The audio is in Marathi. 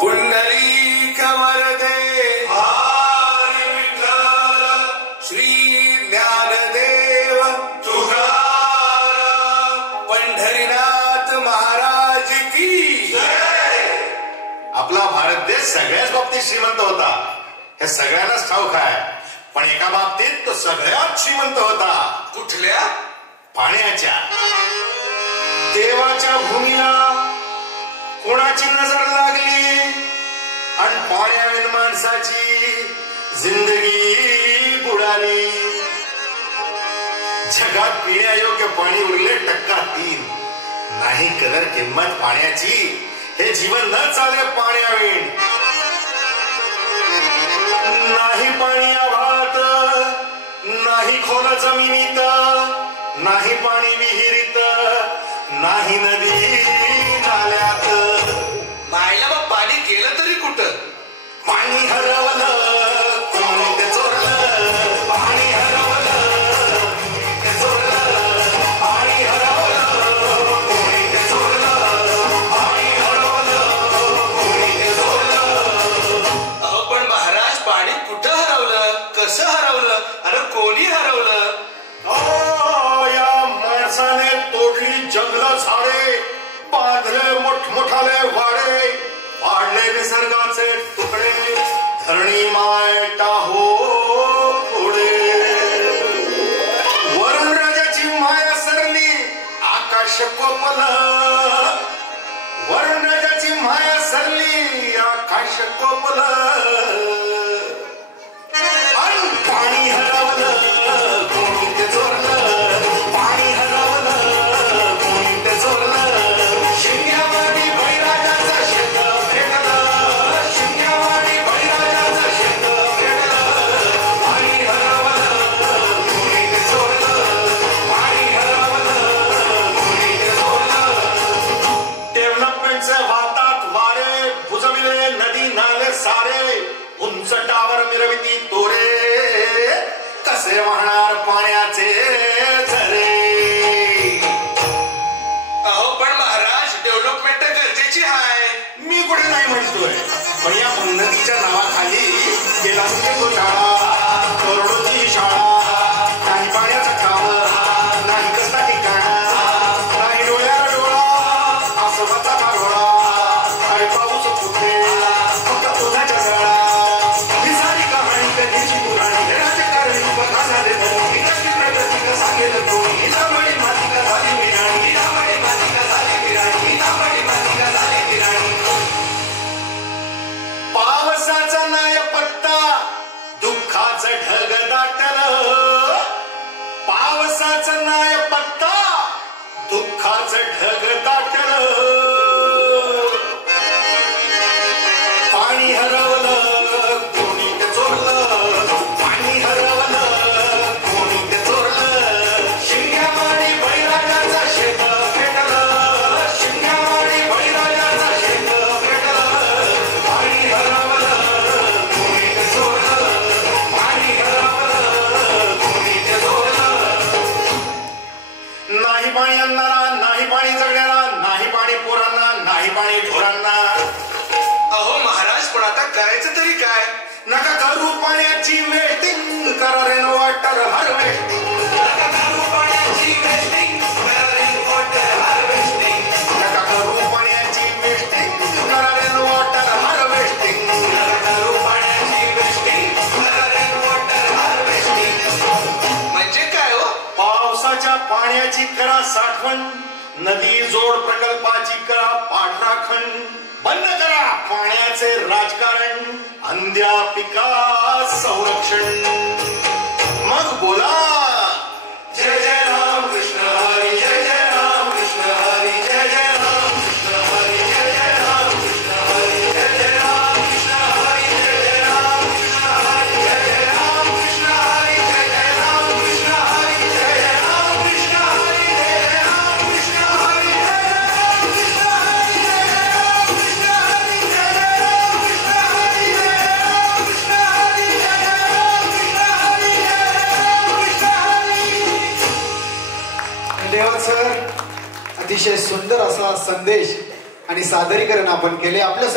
पुंडलिक वरदे हरी विठ्ठल श्री ज्ञानदेव तुकाराम पंढरीनाथ महाराज की जय। आपला भारत देश सगळ्याच बाबतीत श्रीमंत होता हे सगळ्यांनाच ठाऊक आहे, पण एका बाबतीत तो सगळ्यात श्रीमंत होता. कुठल्या? पाण्याच्या. देवाच्या भूमीला कोणाची नजर लागली आणि पाण्याविन माणसाची जिंदगी बुडाली. जगात पिण्यायोग्य पाणी उरले 3%. नाही कदर किंमत पाण्याची, हे जीवन न चाले पाण्याविण. नाही पाणी आभाळात, नाही खोल जमिनीत, नाही पाणी विहिरीत, नाही नदी नाल्यात. मायला मग पाणी गेलं तरी कुठं? पाणी हरवलं कोणी ते चोरलं, पाणी हरवलं ते चोरलं, पाणी हरवलं कोणी ते चोरलं, पाणी हरवलं कोणी ते चोरलं. अहो पण महाराज पाणी कुठं हरवलं, कसं हरवलं आणि कोणी हरवलं? या माणसाने तोडली जंगल झाडे, बांधले मोठमोठाले वाडे, वाढले निसर्गाचे तुकडे, धरणी मायटा हो पुढे. वरुण राजाची माया सरली, आकाश कोपल. वरुण राजाची माया सरली, आकाश कोपल. पाणी हरवलं कोणी ते चोरलं, पाणी हरवलं कोणी ते चोरलं. शिंग्यावाडी बळीराजाचं शेत पेटलं, शिंग्यावाडी बळीराजाचं शेत पेटलं. पाणी हरवलं कोणी ते चोरलं, पाणी हरवलं कोणी ते चोरलं. डेव्हलपमेंटचे वाहतात वारे, बुजविले नदी नाले सारे, उंच टावर मिरविती तोरे, कसे वाहणार पाण्याचे झरे. अहो पण महाराज डेव्हलपमेंट गरजेची आहे. मी कुठे नाही म्हणतोय, पण या उन्नतीच्या नावाखाली गेला घोटाळा, करोडोची शाळा, नाही पाण्याचं काम, नाही कसला ठिकाणा, नाही डोळ्याला डोळा, आसोबाचा कारोळा, काय पाऊस कुठे फक्त उन्हाच्या सळा. ही सारी कहाणी कधीची पुराणी, राजकारणी बघायला देतो, इकडची प्रगती सांगेल कोणी. हिलामणी मातिका झाली विराणी, हिलामणी मातिका झाली विराणी, हिलामणी मातिका झाली विराणी. पावसाचा नाही पत्ता, दुःखाचं ढग दाटलं. पावसाचा नाही पत्ता, दुःखाचं ढग दाटलं. पाणी हरवलं कोणी ते चोरलं, पाणी हरवलं कोणी ते चोरलं. शिंग्यावाडी बळीराजाचं शेत पेटलं, शिंग्यावाडी बळीराजाचं शेत पेटलं. पाणी हरवलं कोणी ते चोरलं, पाणी हरवलं कोणी ते चोरलं. नाही पाणी आणणारा, नाही पाणी जगणारा, नाही पाणी पोरांना, नाही पाणी ढोरांना. अहो महाराज पण आता करायचं तरी काय? नका करू पाण्याची वेस्टिंग, करा रेन वॉटर हार्वेस्टिंग. नका करू पाण्याची वेस्टिंग, करा रेन वॉटर हार्वेस्टिंग. नका करू पाण्याची वेस्टिंग, करा रेन वॉटर हार्वेस्टिंग. नका करू पाण्याची वेस्टिंग, करा रेन वॉटर हार्वेस्टिंग. म्हणजे काय हो? पावसाच्या पाण्याची करा साठवण, नदी जोड प्रकल्पाची करा पाठराखण. बंद करा पाण्याचे राजकारण, अंध्या पिका संरक्षण. मग बोला जय जय राम कृष्ण हरी, जय जय राम कृष्ण हरी, जय जय राम कृष्ण हरी, जय जय राम कृष्ण हरी, जय जय राम कृष्ण हरी, जय जय राम कृष्ण हरी, जय जय राम कृष्ण हरी, जय जय राम कृष्ण हरी, जय जय राम कृष्ण हरी, जय जय राम कृष्ण हरी, जय जय राम कृष्ण हरी, जय जय राम कृष्ण हरी, जय जय राम कृष्ण हरी, जय जय राम कृष्ण हरी, जय जय राम कृष्ण हरी, जय जय राम कृष्ण हरी. धन्यवाद सर. अतिशय सुंदर असा संदेश आणि सादरीकरण आपण केले आपल्यासाठी.